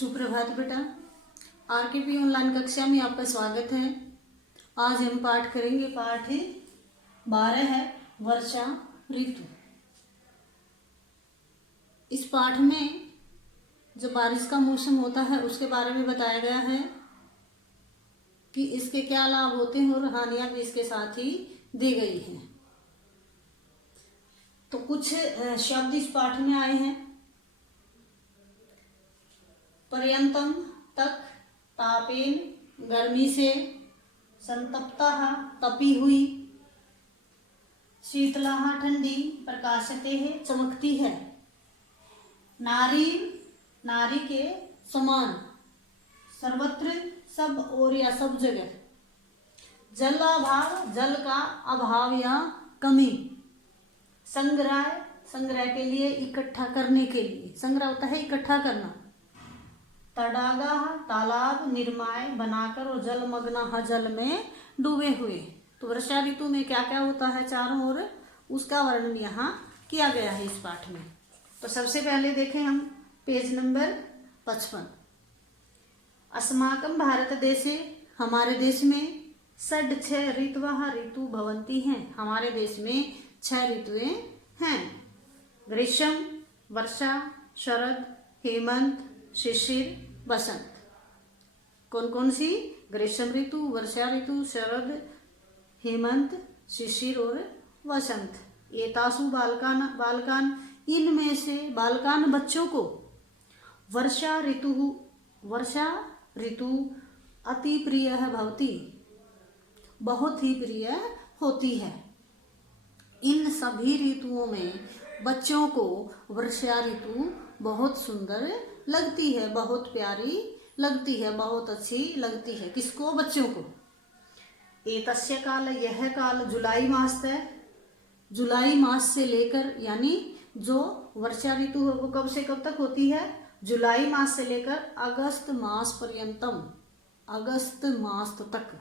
सुप्रभात बेटा। आरकेपी ऑनलाइन कक्षा में आपका स्वागत है। आज हम पाठ करेंगे, पाठ 12 है वर्षा ऋतु। इस पाठ में जो बारिश का मौसम होता है उसके बारे में बताया गया है कि इसके क्या लाभ होते हैं और हानियां भी इसके साथ ही दी गई हैं। तो कुछ शब्द इस पाठ में आए हैं। पर्यंतम तक, तापेन गर्मी से, संतप्ताः तपी हुई, शीतलाः ठंडी, प्रकाशते है चमकती है, नारी नारी के समान, सर्वत्र सब और या सब जगह, जलाभाव जल का अभाव या कमी, संग्रह संग्रह के लिए, इकट्ठा करने के लिए, संग्रह होता है इकट्ठा करना, तडागा तालाब, निर्माय बनाकर और जलमग्न जल में डूबे हुए। तो वर्षा ऋतु में क्या क्या होता है चारों ओर, उसका वर्णन यहाँ किया गया है इस पाठ में। तो सबसे पहले देखें हम पेज नंबर 55। अस्माकं भारत देशे, हमारे देश में, षड् 6 ऋतवः ऋतु भवन्ति हैं, हमारे देश में 6 ऋतुएं हैं। ग्रीष्म, वर्षा, शरद, हेमंत, शिशिर, बसंत। कौन कौन सी? ग्रीष्म ऋतु, वर्षा ऋतु, शरद, हेमंत, शिशिर और वसंत। एतासु बालकान इनमें से, बालकान बच्चों को, वर्षा ऋतु अति प्रिय भवति, बहुत ही प्रिय होती है। इन सभी ऋतुओं में बच्चों को वर्षा ऋतु बहुत सुंदर लगती है, बहुत प्यारी लगती है, बहुत अच्छी लगती है। किसको? बच्चों को। एतस्य काल, यह काल जुलाई मास है, जुलाई मास से लेकर, यानी जो वर्षा ऋतु है वो कब से कब तक होती है? जुलाई मास से लेकर अगस्त मास पर्यंतम, अगस्त मास तक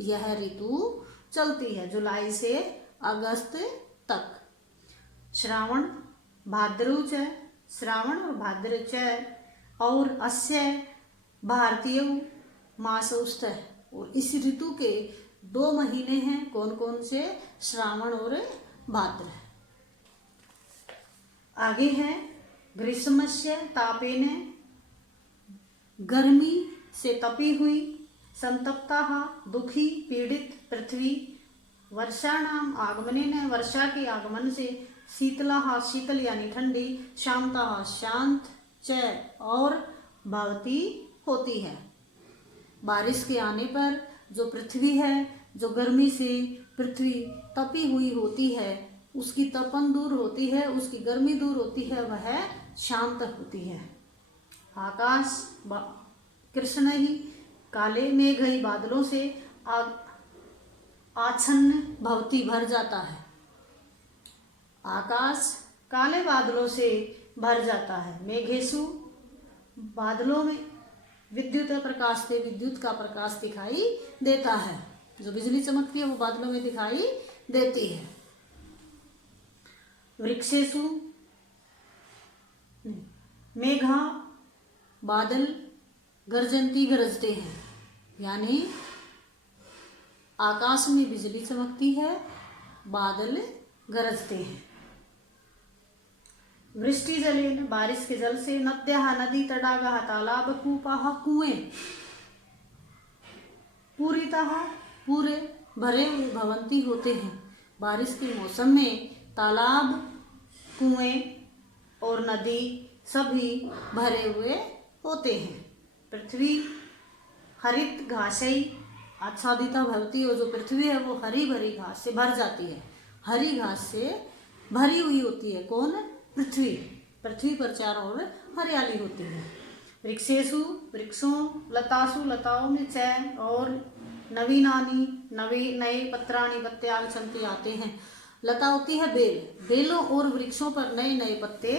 यह ऋतु चलती है, जुलाई से अगस्त तक। श्रावण भाद्रव च, श्रावण और भाद्र च, और अस्य भारतीय मासोस्त, और इस ऋतु के 2 महीने हैं। कौन कौन से? श्रावण और भाद्र। आगे है ग्रीष्मस्य तापेन, गर्मी से तपी हुई, संतप्ताः दुखी पीड़ित पृथ्वी, वर्षाणाम आगमनेन, वर्षा के आगमन से, शीतलाः शीतल यानी ठंडी, शांताः शांत, च और भवती होती है। बारिश के आने पर जो पृथ्वी है, जो गर्मी से पृथ्वी तपी हुई होती है, उसकी तपन दूर होती है, उसकी गर्मी दूर होती है, वह शांत होती है। आकाश कृष्ण ही, काले मेघ ही, बादलों से आच्छन्न भवती, भर जाता है। आकाश काले बादलों से भर जाता है। मेघेशु, बादलों में, विद्युत प्रकाश से, विद्युत का प्रकाश दिखाई देता है, जो बिजली चमकती है वो बादलों में दिखाई देती है। वृक्षेशु, मेघा, बादल, गर्जंती गरजते हैं, यानी आकाश में बिजली चमकती है, बादल गरजते हैं। वृष्टि जलेन, बारिश के जल से, नद्यः नदी, तडागः तालाब, कूपाः कुएं, पूरितः पूरे भरे हुए, भवंती होते हैं। बारिश के मौसम में तालाब, कुएं और नदी सभी भरे हुए होते हैं। पृथ्वी हरित घासई आच्छादिता भवती, और जो पृथ्वी है वो हरी भरी घास से भर जाती है, हरी घास से भरी हुई होती है। कौन? पृथ्वी। पृथ्वी पर चारों ओर हरियाली होती है। वृक्षेशु, वृक्षों, लतासु, लताओं में, च और नवीनानी, नए पत्राणि, पत्ते आगच्छन्ति आते हैं। लता होती है बेल, बेलों और वृक्षों पर नए नए पत्ते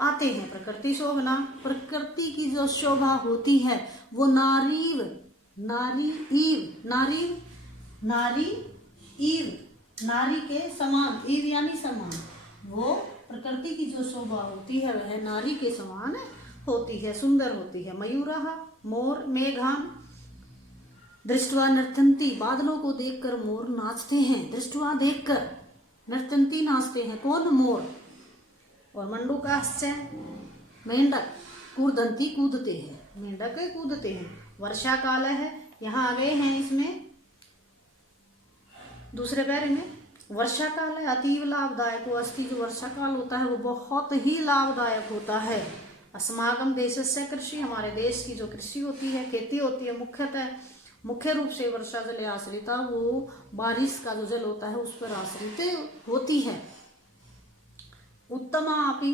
आते हैं। प्रकृति शोभना, प्रकृति की जो शोभा होती है वो नारी के समान, ईव यानी समान, वो प्रकृति की जो शोभा होती है वह नारी के समान होती है, सुंदर होती है। मयूरः मोर, मेघान दृष्टवा नर्तन्ति, बादलों को देखकर मोर नाचते हैं। दृष्टवा देखकर, नर्तन्ति नाचते हैं, कौन? मोर। और मंडूकाश्च मेंढक, कूर्दन्ति कूदते हैं, मेंढक कूदते हैं। वर्षा काल है, यहाँ आ गए हैं इसमें दूसरे पैरे में। वर्षा काल है अतीव लाभदायक अस्ति, जो वर्षा काल होता है वो बहुत ही लाभदायक होता है। अस्माकं देशस्य कृषि, हमारे देश की जो कृषि होती है, खेती होती है, मुख्य रूप से वर्षा जल आश्रिता, वो बारिश का जो जल होता है उस पर आश्रित होती है। उत्तमा अपि,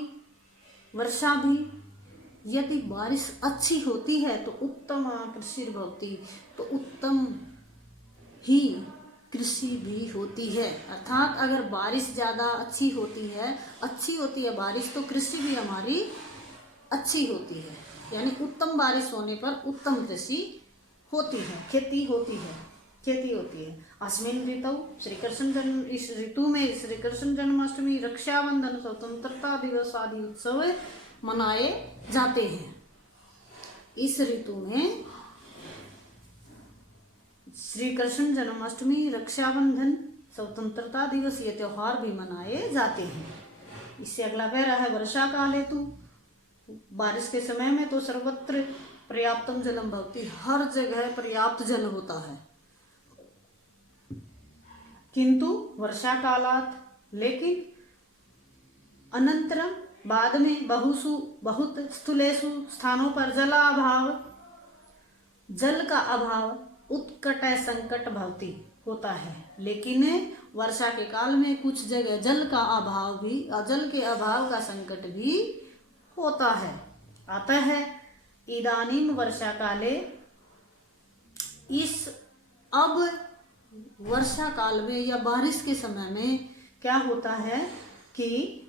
वर्षा भी यदि बारिश अच्छी होती है तो उत्तमा कृषि भवति, तो उत्तम ही कृषि भी होती है। अर्थात अगर बारिश ज़्यादा अच्छी होती है बारिश, तो कृषि भी हमारी अच्छी होती है। यानी उत्तम बारिश होने पर उत्तम कृषि होती है, खेती होती है। अस्मिन् ऋतौ श्री कृष्ण जन्म, इस ऋतु में श्री कृष्ण जन्माष्टमी, रक्षाबंधन, स्वतंत्रता दिवस आदि उत्सव मनाए जाते हैं। इस ऋतु में श्री कृष्ण जन्माष्टमी, रक्षाबंधन, स्वतंत्रता दिवस, ये त्योहार भी मनाए जाते हैं। इससे अगला पैरा है वर्षा काल हेतु, बारिश के समय में तो सर्वत्र पर्याप्तम जलम भवति, हर जगह पर्याप्त जल होता है। किंतु वर्षा कालात, लेकिन अनंतरम, बाद में, बहुत स्थूलेषु स्थानों पर जल का अभाव उत्कट संकट भवति होता है। लेकिन वर्षा के काल में कुछ जगह जल के अभाव का संकट भी होता है। अतः इदानीं वर्षा काले, अब वर्षा काल में या बारिश के समय में क्या होता है कि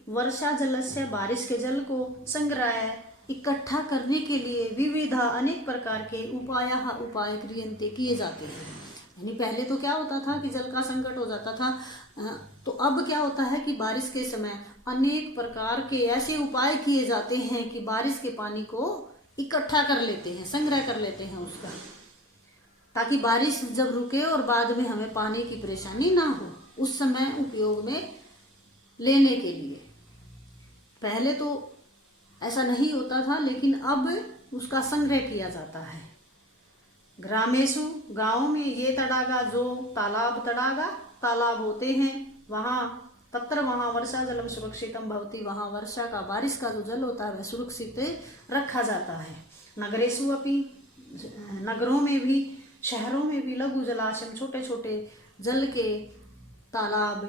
वर्षा जल से, बारिश के जल को संग्रह इकट्ठा करने के लिए विविधा अनेक प्रकार के उपाय क्रियन्ते किए जाते हैं। यानी पहले तो क्या होता था कि जल का संकट हो जाता था, तो अब क्या होता है कि बारिश के समय अनेक प्रकार के ऐसे उपाय किए जाते हैं कि बारिश के पानी को इकट्ठा कर लेते हैं, संग्रह कर लेते हैं उसका, ताकि बारिश जब रुके और बाद में हमें पानी की परेशानी ना हो, उस समय उपयोग में लेने के लिए। पहले तो ऐसा नहीं होता था, लेकिन अब उसका संग्रह किया जाता है। ग्रामेशु, गाँव में, ये तड़ागा, जो तालाब होते हैं, वहाँ वर्षा जलम सुरक्षितम भवति, वहाँ वर्षा का, बारिश का जो जल होता है वह सुरक्षित रखा जाता है। नगरेशु अपि, नगरों में भी, शहरों में भी, लघु जलाशय, छोटे छोटे जल के तालाब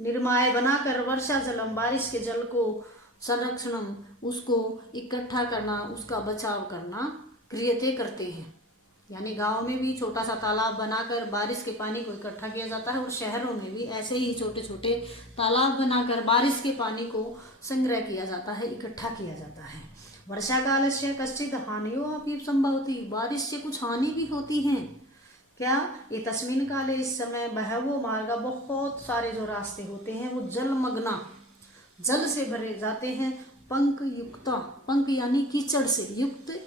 निर्माय बनाकर वर्षा जलम, बारिश के जल को संरक्षणम, उसको इकट्ठा करना, उसका बचाव करना क्रियते करते हैं। यानी गांव में भी छोटा सा तालाब बनाकर बारिश के पानी को इकट्ठा किया जाता है, और शहरों में भी ऐसे ही छोटे छोटे तालाब बनाकर बारिश के पानी को संग्रह किया जाता है, इकट्ठा किया जाता है। वर्षा काल से कश्चित हानियो अपि संभवति, बारिश से कुछ हानि भी होती हैं। क्या? ये तस्मिन काले, इस समय, बहवो मार्ग, बहुत सारे जो रास्ते होते हैं वो जलमग्ना, जल से भरे जाते हैं। पंक युक्ता, पंक यानी कीचड़ से युक्त,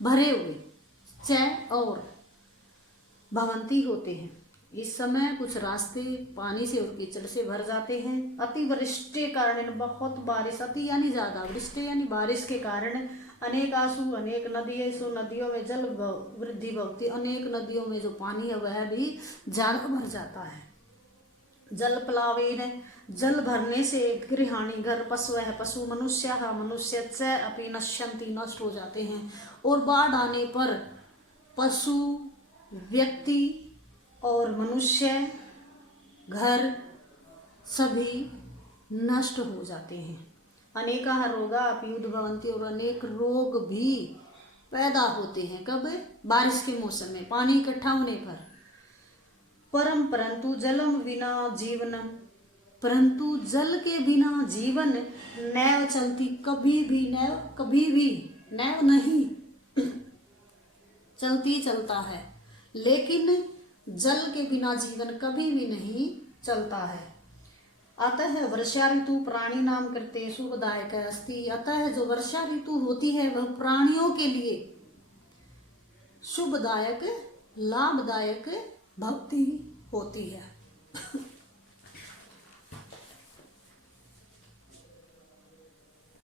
भरे हुए, चय और भवंती होते हैं। इस समय कुछ रास्ते पानी से और कीचड़ से भर जाते हैं। अतिवृष्टि कारण, बहुत बारिश, अति यानी ज्यादा, वृष्टि यानी बारिश के कारण, अनेकासु, अनेक नदियों, नदियों में जल वृद्धि भवति, अनेक नदियों में जो पानी है वह भी ज्यादा भर जाता है। जल प्लावेन, जल भरने से, गृहाणि, घर, पशु, मनुष्य च अपि नश्यन्ति, नष्ट हो जाते हैं। और बाढ़ आने पर पशु, व्यक्ति और मनुष्य, घर सभी नष्ट हो जाते हैं। अनेका रोगा अपि उद्भवन्ति, और अनेक रोग भी पैदा होते हैं। कब? बारिश के मौसम में, पानी इकट्ठा होने पर। परंतु जलम बिना जीवनम, परंतु जल के बिना जीवन नैव चलती, कभी भी नैव नहीं चलता है, लेकिन जल के बिना जीवन कभी भी नहीं चलता है। अतः वर्षा ऋतु प्राणी नाम करते शुभदायक अस्ति। अतः जो वर्षा ऋतु होती है वह प्राणियों के लिए शुभदायक लाभदायक भक्ति होती है।